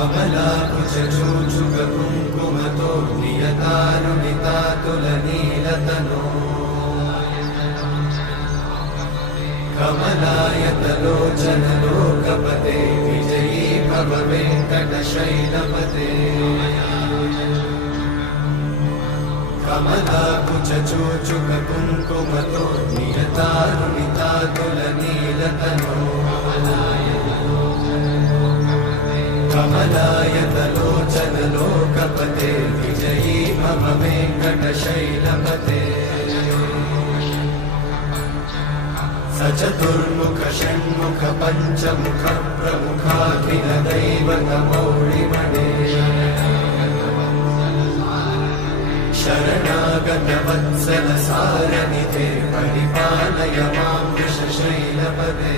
कमलाकुचूचुककुङ्कुमतो नियतारुणितातुलनीलतनो कमलायतलोचनलोकपते विजयी भव वेङ्कटशैलपते कमलाकुचूचुककुङ्कुमतो नियतारुणितातुलनीलतनो कमलायतलोचनलोकपते विजयी भव वेङ्कटशैलपते सचतुर्मुख षण्मुख पञ्चमुख प्रमुखाखिल दैवतमौळिमणे शरणागत वत्सल सारनिधे परिपालय मां वृषशैलपते